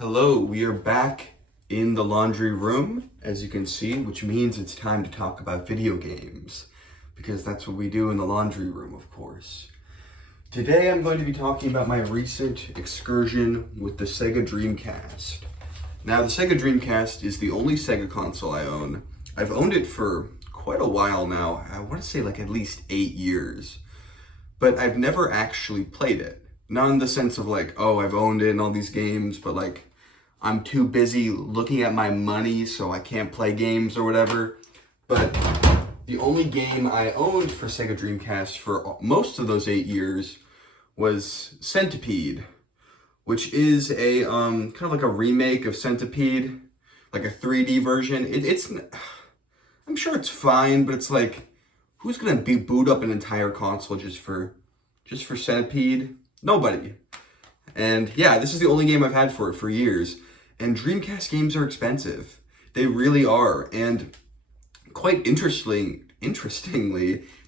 Hello, we are back in the laundry room, as you can see, which means it's time to talk about video games, because that's what we do in the laundry room, of course. Today I'm going to be talking about my recent excursion with the Sega Dreamcast. Now, the Sega Dreamcast is the only Sega console I own. I've owned it for quite a while now. I want to say like at least 8 years. But I've never actually played it. Not in the sense of like, oh, I've owned it and all these games, but like, I'm too busy looking at my money so I can't play games or whatever. But the only game I owned for Sega Dreamcast for most of those 8 years was Centipede, which is a kind of like a remake of Centipede, like a 3D version. I'm sure it's fine, but it's like, who's gonna boot up an entire console just for Centipede? Nobody. And yeah, this is the only game I've had for it for years. And Dreamcast games are expensive. They really are. And quite interestingly,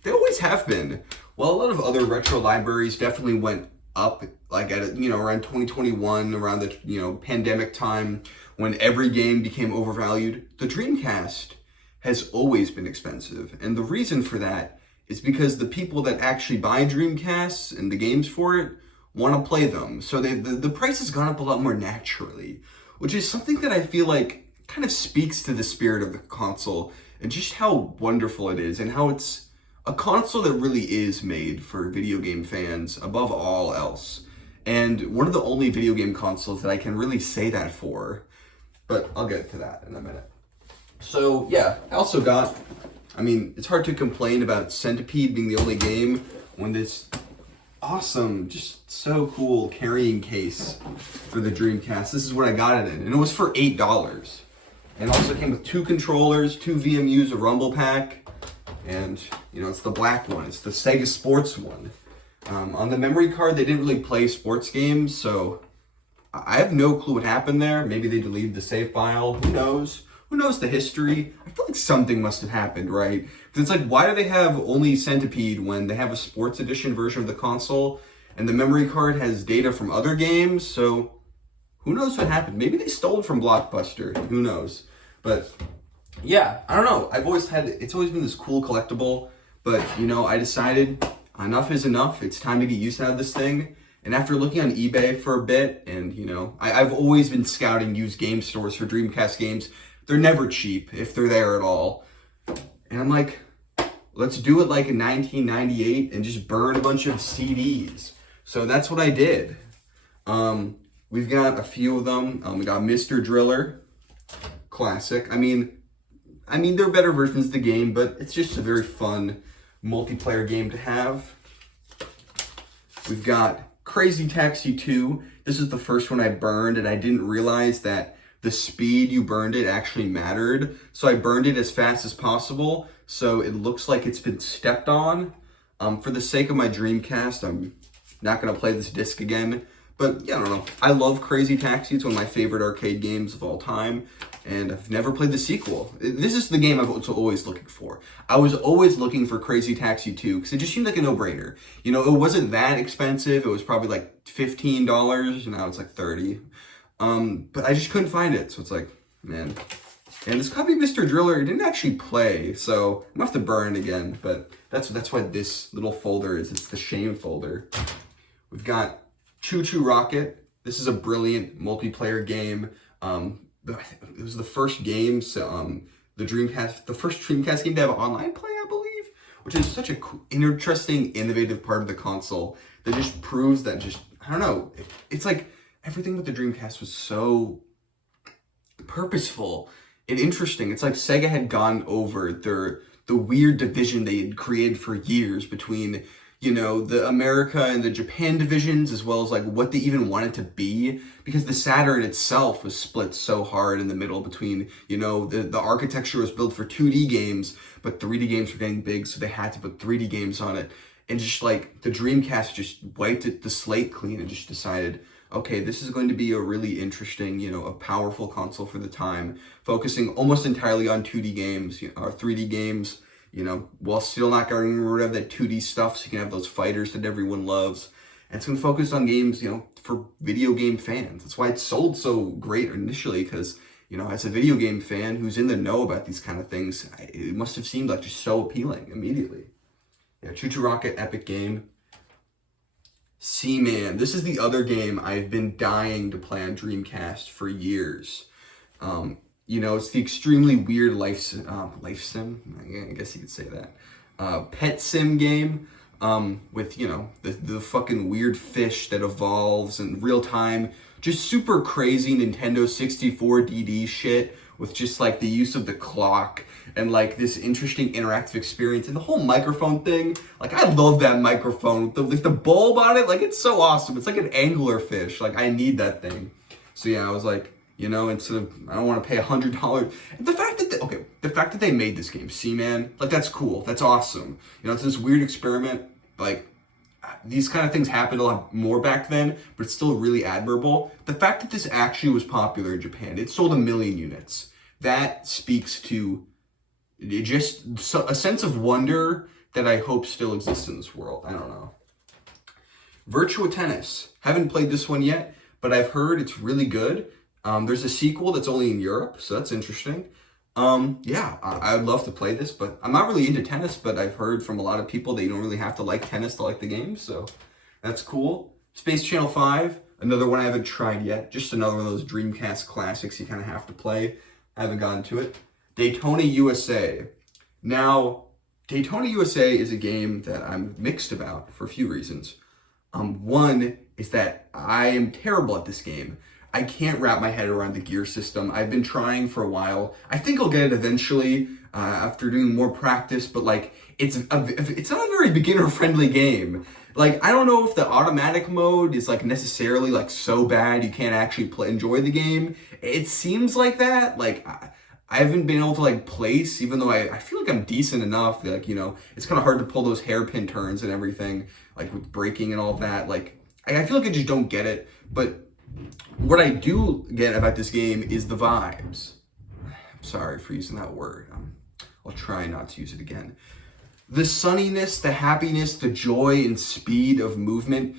they always have been. While a lot of other retro libraries definitely went up, like at around 2021, around the pandemic time, when every game became overvalued, the Dreamcast has always been expensive. And the reason for that is because the people that actually buy Dreamcasts and the games for it want to play them. So the price has gone up a lot more naturally, which is something that I feel like kind of speaks to the spirit of the console and just how wonderful it is and how it's a console that really is made for video game fans above all else. And one of the only video game consoles that I can really say that for, but I'll get to that in a minute. So yeah, I also got, it's hard to complain about Centipede being the only game when this awesome, just so cool carrying case for the Dreamcast. This is what I got it in, and it was for $8. And it also came with 2 controllers, 2 VMUs, a rumble pack, and it's the black one. It's the Sega Sports one. On the memory card, they didn't really play sports games, so I have no clue what happened there. Maybe they deleted the save file. Who knows? Who knows the history? I feel like something must have happened, right? Because it's like, why do they have only Centipede when they have a sports edition version of the console and the memory card has data from other games? So who knows what happened? Maybe they stole it from Blockbuster. Who knows? But yeah, I don't know. It's always been this cool collectible, but I decided enough is enough. It's time to get used out of this thing. And after looking on eBay for a bit, and I've always been scouting used game stores for Dreamcast games. They're never cheap, if they're there at all. And I'm like, let's do it like in 1998 and just burn a bunch of CDs. So that's what I did. We've got a few of them. We got Mr. Driller, classic. There are better versions of the game, but it's just a very fun multiplayer game to have. We've got Crazy Taxi 2. This is the first one I burned, and I didn't realize that the speed you burned it actually mattered. So I burned it as fast as possible, so it looks like it's been stepped on. For the sake of my Dreamcast, I'm not gonna play this disc again. But yeah, I don't know. I love Crazy Taxi. It's one of my favorite arcade games of all time, and I've never played the sequel. This is the game I was always looking for. I was always looking for Crazy Taxi 2 because it just seemed like a no-brainer. It wasn't that expensive. It was probably like $15, now it's like $30. But I just couldn't find it, so it's like, man. And this copy of Mr. Driller, it didn't actually play, so I'm gonna have to burn it again, but that's what this little folder is. It's the shame folder. We've got Choo Choo Rocket. This is a brilliant multiplayer game. It was the first game, so the first Dreamcast game to have online play, I believe, which is such a interesting, innovative part of the console that just proves that I don't know, it's like, everything with the Dreamcast was so purposeful and interesting. It's like Sega had gone over the weird division they had created for years between, the America and the Japan divisions, as well as like what they even wanted to be, because the Saturn itself was split so hard in the middle between, the architecture was built for 2D games, but 3D games were getting big, so they had to put 3D games on it. And just like the Dreamcast just wiped the slate clean and just decided, okay, this is going to be a really interesting, a powerful console for the time, focusing almost entirely on 2D games, or 3D games, while still not getting rid of that 2D stuff, so you can have those fighters that everyone loves. And it's going to focus on games, for video game fans. That's why it sold so great initially, because, as a video game fan who's in the know about these kind of things, it must have seemed like just so appealing immediately. Yeah, Choo Choo Rocket, epic game. Seaman. This is the other game I've been dying to play on Dreamcast for years. It's the extremely weird life sim, I guess you could say that. Pet sim game. With, the fucking weird fish that evolves in real time. Just super crazy Nintendo 64 DD shit with just like the use of the clock and like this interesting interactive experience and the whole microphone thing. Like, I love that microphone with the bulb on it. Like, it's so awesome. It's like an anglerfish. Like, I need that thing. So yeah, I was like, instead of, I don't want to pay $100. The fact that they made this game, Seaman, like, that's cool. That's awesome. It's this weird experiment. Like, these kind of things happened a lot more back then, but it's still really admirable. The fact that this actually was popular in Japan, it sold 1 million units. That speaks to just a sense of wonder that I hope still exists in this world. I don't know. Virtua Tennis. Haven't played this one yet, but I've heard it's really good. There's a sequel that's only in Europe, so that's interesting. I would love to play this, but I'm not really into tennis, but I've heard from a lot of people that you don't really have to like tennis to like the game, so that's cool. Space Channel 5, another one I haven't tried yet. Just another one of those Dreamcast classics you kind of have to play. I haven't gotten to it. Daytona USA. Now, Daytona USA is a game that I'm mixed about for a few reasons. One is that I am terrible at this game. I can't wrap my head around the gear system. I've been trying for a while. I think I'll get it eventually after doing more practice, but like it's not a very beginner-friendly game. Like, I don't know if the automatic mode is like necessarily like so bad you can't actually enjoy the game. It seems like that. Like, I haven't been able to like place, even though I feel like I'm decent enough. Like, it's kind of hard to pull those hairpin turns and everything, like with braking and all that. Like, I feel like I just don't get it. But what I do get about this game is the vibes. I'm sorry for using that word. I'll try not to use it again. The sunniness, the happiness, the joy and speed of movement,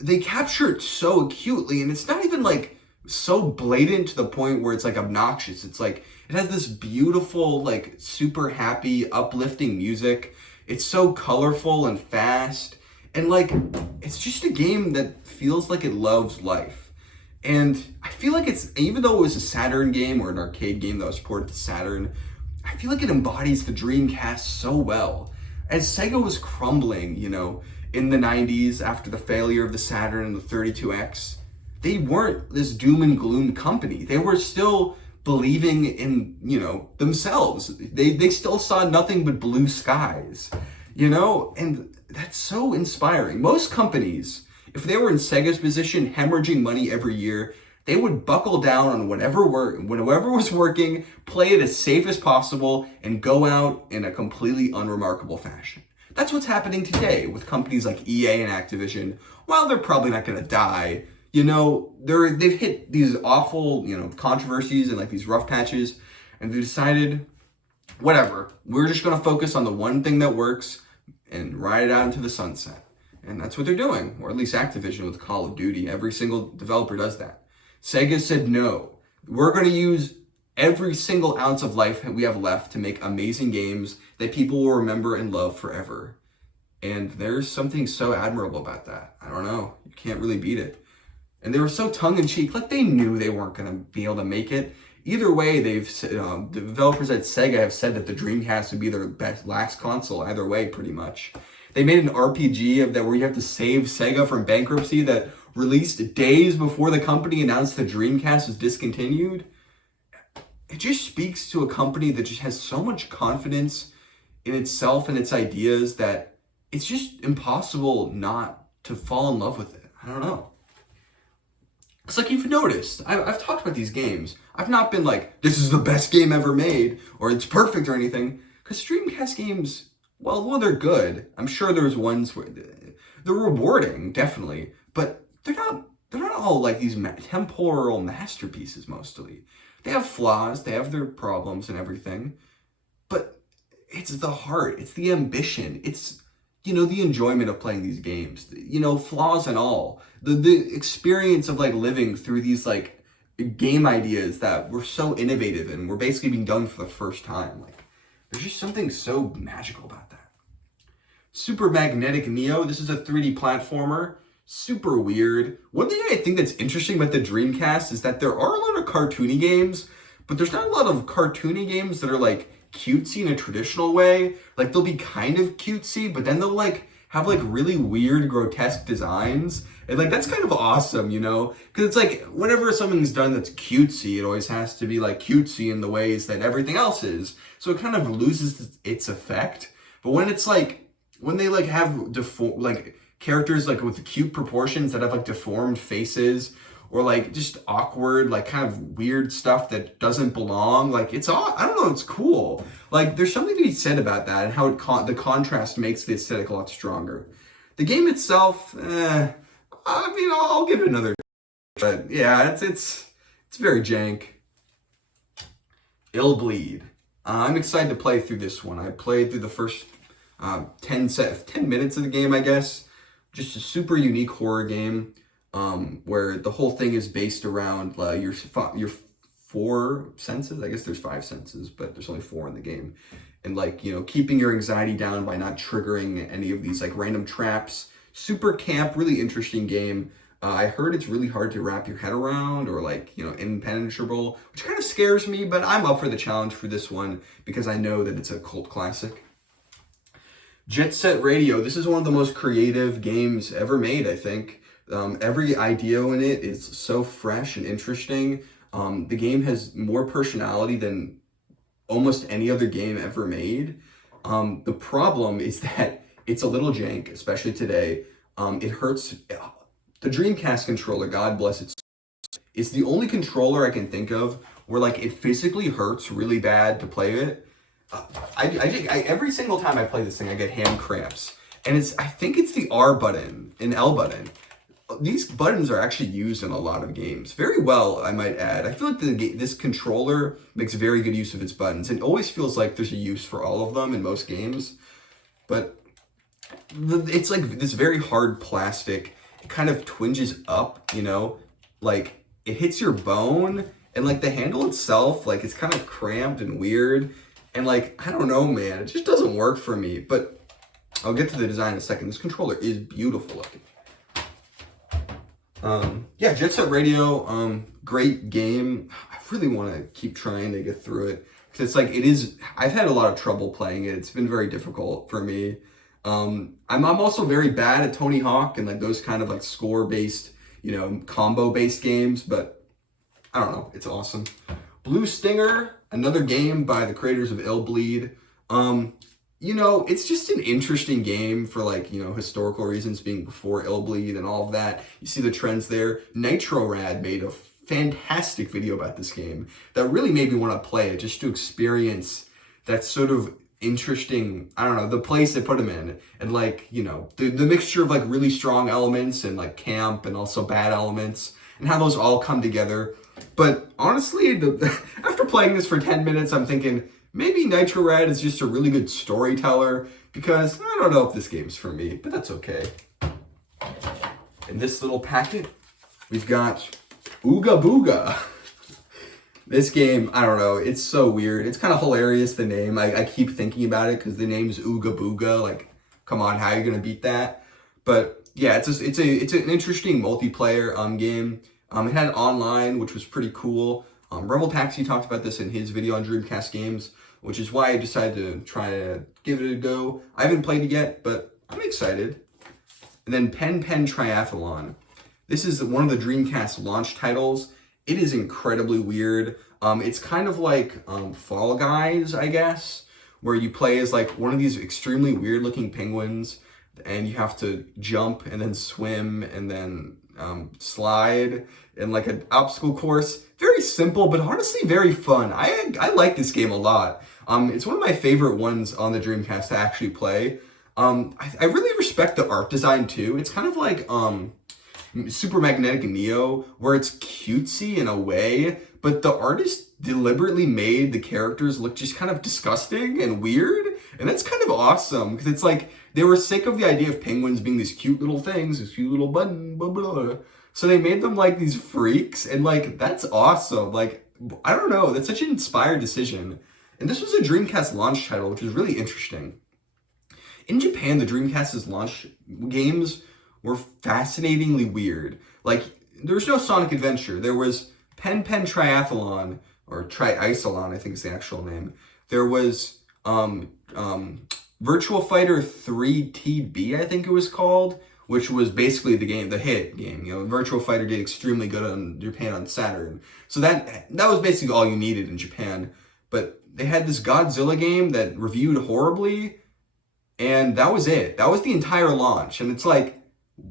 they capture it so acutely, and it's not even like so blatant to the point where it's like obnoxious. It's like, it has this beautiful, like super happy, uplifting music. It's so colorful and fast. And like, it's just a game that feels like it loves life. And I feel like it's, even though it was a Saturn game or an arcade game that was ported to Saturn, I feel like it embodies the Dreamcast so well. As Sega was crumbling, in the 90s after the failure of the Saturn and the 32X, they weren't this doom and gloom company. They were still believing in, themselves. They still saw nothing but blue skies, and that's so inspiring. Most companies, if they were in Sega's position, hemorrhaging money every year, they would buckle down on whatever was working, play it as safe as possible, and go out in a completely unremarkable fashion. That's what's happening today with companies like EA and Activision. While they're probably not going to die, they've hit these awful, controversies and like these rough patches, and they decided, whatever, we're just going to focus on the one thing that works and ride it out into the sunset. And that's what they're doing, or at least Activision with Call of Duty. Every single developer does that. Sega said, no, we're going to use every single ounce of life we have left to make amazing games that people will remember and love forever. And there's something so admirable about that. I don't know. You can't really beat it. And they were so tongue-in-cheek, like they knew they weren't going to be able to make it. Either way, the developers at Sega have said that the Dreamcast would be their last console, either way, pretty much. They made an RPG of that where you have to save Sega from bankruptcy that released days before the company announced the Dreamcast was discontinued. It just speaks to a company that just has so much confidence in itself and its ideas that it's just impossible not to fall in love with it. I don't know. It's like, you've noticed, I've talked about these games. I've not been like, this is the best game ever made, or it's perfect or anything. Because Dreamcast games, well, they're good. I'm sure there's ones where they're rewarding, definitely. But they're not all like these temporal masterpieces, mostly. They have flaws, they have their problems and everything. But it's the heart, it's the ambition, it's the enjoyment of playing these games, flaws and all, the experience of like living through these like game ideas that were so innovative and were basically being done for the first time. Like, there's just something so magical about that. Super Magnetic Neo. This is a 3D platformer. Super weird. One thing I think that's interesting about the Dreamcast is that there are a lot of cartoony games, but there's not a lot of cartoony games that are like cutesy in a traditional way. Like, they'll be kind of cutesy, but then they'll like have like really weird, grotesque designs. And like, that's kind of awesome, because it's like, whenever something's done that's cutesy, it always has to be like cutesy in the ways that everything else is. So it kind of loses its effect. But when it's like, when they like have characters like with cute proportions that have like deformed faces, or like just awkward, like kind of weird stuff that doesn't belong, like it's all, I don't know, it's cool. Like, there's something to be said about that and how the contrast makes the aesthetic a lot stronger. The game itself, I'll give it another, but yeah, it's very jank. Illbleed. I'm excited to play through this one. I played through the first 10 minutes of the game, I guess. Just a super unique horror game, where the whole thing is based around your 4 senses. I guess there's 5 senses, but there's only 4 in the game. And like, keeping your anxiety down by not triggering any of these like random traps. Super camp, really interesting game. I heard it's really hard to wrap your head around, or like, impenetrable, which kind of scares me, but I'm up for the challenge for this one because I know that it's a cult classic. Jet Set Radio. This is one of the most creative games ever made, I think. Every idea in it is so fresh and interesting. The game has more personality than almost any other game ever made. The problem is that it's a little jank, especially today. It hurts. The Dreamcast controller, God bless it, it's the only controller I can think of where like it physically hurts really bad to play it. Every single time I play this thing, I get hand cramps. And I think it's the R button and L button. These buttons are actually used in a lot of games. Very well, I might add. I feel like this controller makes very good use of its buttons. It always feels like there's a use for all of them in most games. But it's like this very hard plastic. It kind of twinges up, like it hits your bone, and like the handle itself, like it's kind of cramped and weird. And like, I don't know, man, it just doesn't work for me. But I'll get to the design in a second. This controller is beautiful looking. Yeah, Jet Set Radio, great game. I really want to keep trying to get through it, because it's like, I've had a lot of trouble playing it. It's been very difficult for me. I'm also very bad at Tony Hawk and like those kind of like score-based, combo-based games, but I don't know, it's awesome. Blue Stinger, another game by the creators of Illbleed. It's just an interesting game for like, historical reasons, being before Illbleed and all of that. You see the trends there. Nitrorad made a fantastic video about this game that really made me want to play it, just to experience that sort of interesting, I don't know, the place they put him in, and like, the mixture of like really strong elements and like camp and also bad elements, and how those all come together. But honestly, after playing this for 10 minutes, I'm thinking maybe Nitrorad is just a really good storyteller, because I don't know if this game's for me, but that's okay. In this little packet, we've got Ooga Booga. This game, I don't know, it's so weird. It's kind of hilarious, the name. I keep thinking about it because the name's Ooga Booga. Like, come on, how are you going to beat that? But yeah, it's an interesting multiplayer game. It had online, which was pretty cool. Rebel Taxi talked about this in his video on Dreamcast games, which is why I decided to try to give it a go. I haven't played it yet, but I'm excited. And then Pen Triathlon. This is one of the Dreamcast launch titles. It is incredibly weird. It's kind of like Fall Guys, I guess, where you play as like one of these extremely weird looking penguins, and you have to jump and then swim and then slide in like an obstacle course. Very simple, but honestly very fun. I like this game a lot. It's one of my favorite ones on the Dreamcast to actually play. I really respect the art design too. It's kind of like Super Magnetic Neo, where it's cutesy in a way, but the artist deliberately made the characters look just kind of disgusting and weird, And that's kind of awesome because it's like they were sick of the idea of penguins being these cute little things, this cute little button, blah, blah, blah. So they made them like these freaks, and like that's awesome. Like, I don't know, that's such an inspired decision. And this was a Dreamcast launch title, which is really interesting. In Japan, the Dreamcast's launch games were fascinatingly weird. Like, there was no Sonic Adventure. There was Pen Pen Triathlon, or Tri-Isolon, I think is the actual name. There was Virtual Fighter 3 TB, I think it was called, which was basically the game, the hit game. You know, Virtual Fighter did extremely good on Japan on Saturn. So that was basically all you needed in Japan. But they had this Godzilla game that reviewed horribly, and that was it. That was the entire launch. And it's like,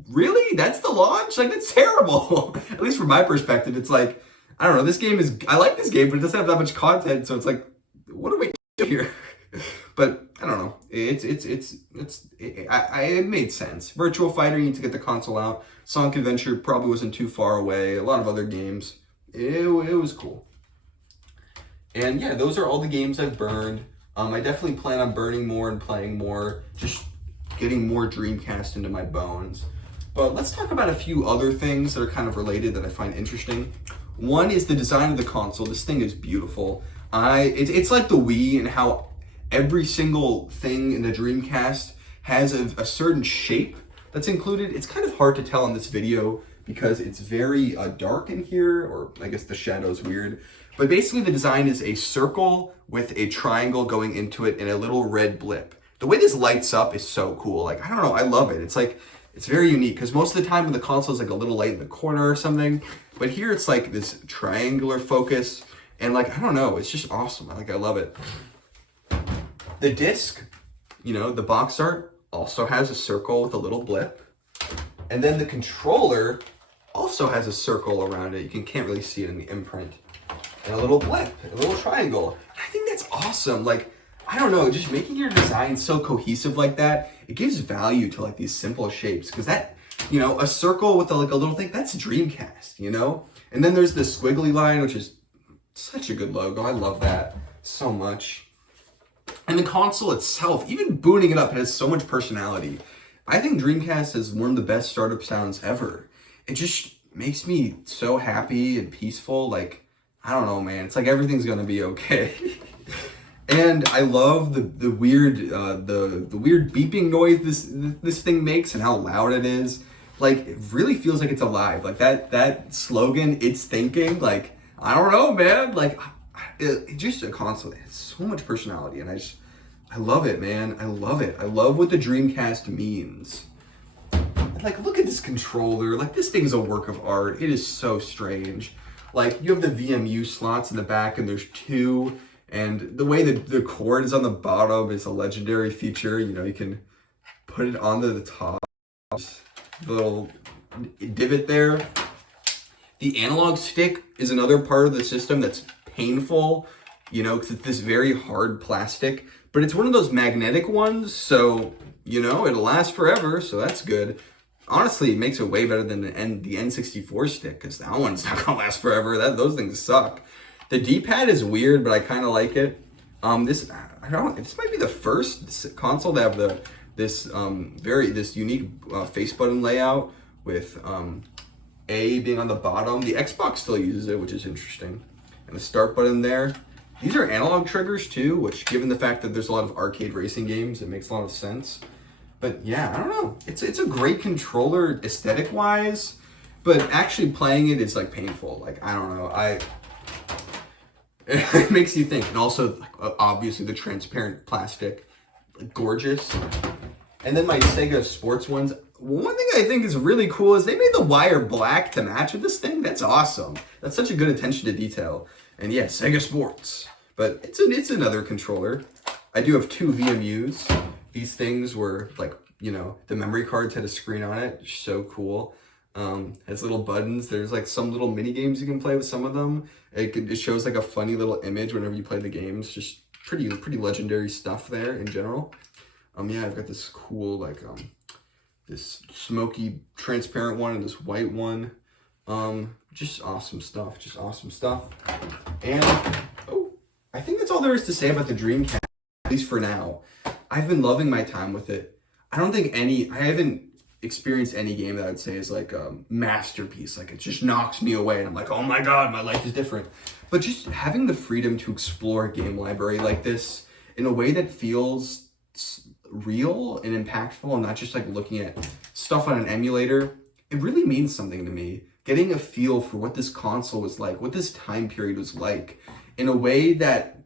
really? That's the launch? Like, that's terrible. At least from my perspective, it's like, I don't know, this game is, I like this game, but it doesn't have that much content, so it's like, what are we doing here? But I don't know. It made sense. Virtual Fighter, you need to get the console out. Sonic Adventure probably wasn't too far away. A lot of other games. It was cool. And yeah, those are all the games I've burned. I definitely plan on burning more and playing more, just getting more Dreamcast into my bones. But let's talk about a few other things that are kind of related that I find interesting. One is the design of the console. This thing is beautiful. It's like the Wii and how every single thing in the Dreamcast has a certain shape that's included. It's kind of hard to tell in this video because it's very dark in here, or I guess the shadow's weird. But basically the design is a circle with a triangle going into it and a little red blip. The way this lights up is so cool. Like, I don't know, I love it. It's like, it's very unique because most of the time when the console is like a little light in the corner or something, but here it's like this triangular focus, and like, I don't know, it's just awesome. I love it. The disc, you know, the box art also has a circle with a little blip. And then the controller also has a circle around it. You can't really see it in the imprint. And a little blip, a little triangle. And I think that's awesome. Like, I don't know, just making your design so cohesive like that, it gives value to like these simple shapes. Because that, you know, a circle with like a little thing, that's Dreamcast, you know? And then there's this squiggly line, which is such a good logo. I love that so much. And the console itself, even booting it up, has so much personality. I think Dreamcast is one of the best startup sounds ever. It just makes me so happy and peaceful. Like, I don't know, man. It's like everything's gonna be okay. And I love the weird beeping noise this thing makes and how loud it is. Like, it really feels like it's alive. Like that slogan, "It's thinking." Like, I don't know, man. Like, it just a console. It has so much personality, and I love it, man. I love it. I love what the Dreamcast means. Like, look at this controller. Like, this thing's a work of art. It is so strange. Like, you have the VMU slots in the back, and there's two. And the way that the cord is on the bottom is a legendary feature. You know, you can put it onto the top. The little divot there. The analog stick is another part of the system that's painful, you know, because it's this very hard plastic. But it's one of those magnetic ones, so, you know, it'll last forever, so that's good. Honestly, it makes it way better than the N64 stick, because that one's not gonna last forever. Those things suck. The D-pad is weird, but I kind of like it. This might be the first console to have this unique face button layout with A being on the bottom. The Xbox still uses it, which is interesting. And the start button there. These are analog triggers too, which, given the fact that there's a lot of arcade racing games, it makes a lot of sense. But yeah, I don't know. It's a great controller aesthetic wise, but actually playing it is like painful. Like, I don't know. It makes you think. And also, like, obviously the transparent plastic, like, gorgeous. And then my Sega sports ones. One thing I think is really cool is they made the wire black to match with this thing. That's awesome. That's such a good attention to detail. And yeah, Sega Sports. But it's another controller. I do have two VMUs. These things were like, you know, the memory cards had a screen on it. So cool. Has little buttons. There's like some little mini games you can play with some of them. It shows like a funny little image whenever you play the games. Just pretty legendary stuff there in general. Yeah, I've got this cool like this smoky transparent one and this white one. Just awesome stuff. And I think that's all there is to say about the Dreamcast, at least for now. I've been loving my time with it. I haven't experienced any game that I'd say is like a masterpiece. Like it just knocks me away and I'm like, oh my God, my life is different. But just having the freedom to explore a game library like this in a way that feels real and impactful and not just like looking at stuff on an emulator, it really means something to me. Getting a feel for what this console was like, what this time period was like in a way that,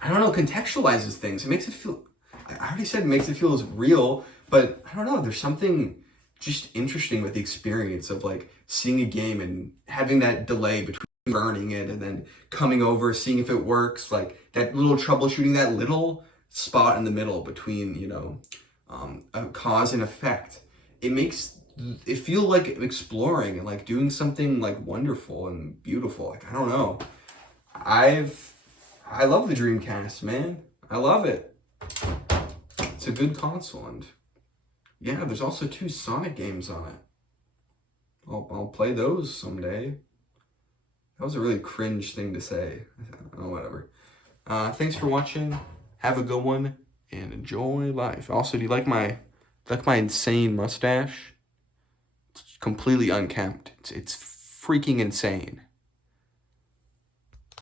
I don't know, contextualizes things. It makes it feel, I already said it makes it feel as real, but I don't know, there's something just interesting with the experience of like seeing a game and having that delay between burning it and then coming over, seeing if it works, like that little troubleshooting, that little spot in the middle between, you know, a cause and effect. It makes it feel like exploring and like doing something like wonderful and beautiful. Like, I don't know. I love the Dreamcast, man. I love it. It's a good console, and yeah, there's also 2 Sonic games on it. I'll play those someday. That was a really cringe thing to say. Oh, whatever. Thanks for watching. Have a good one and enjoy life. Also, do you like my insane mustache? It's completely unkempt. It's freaking insane.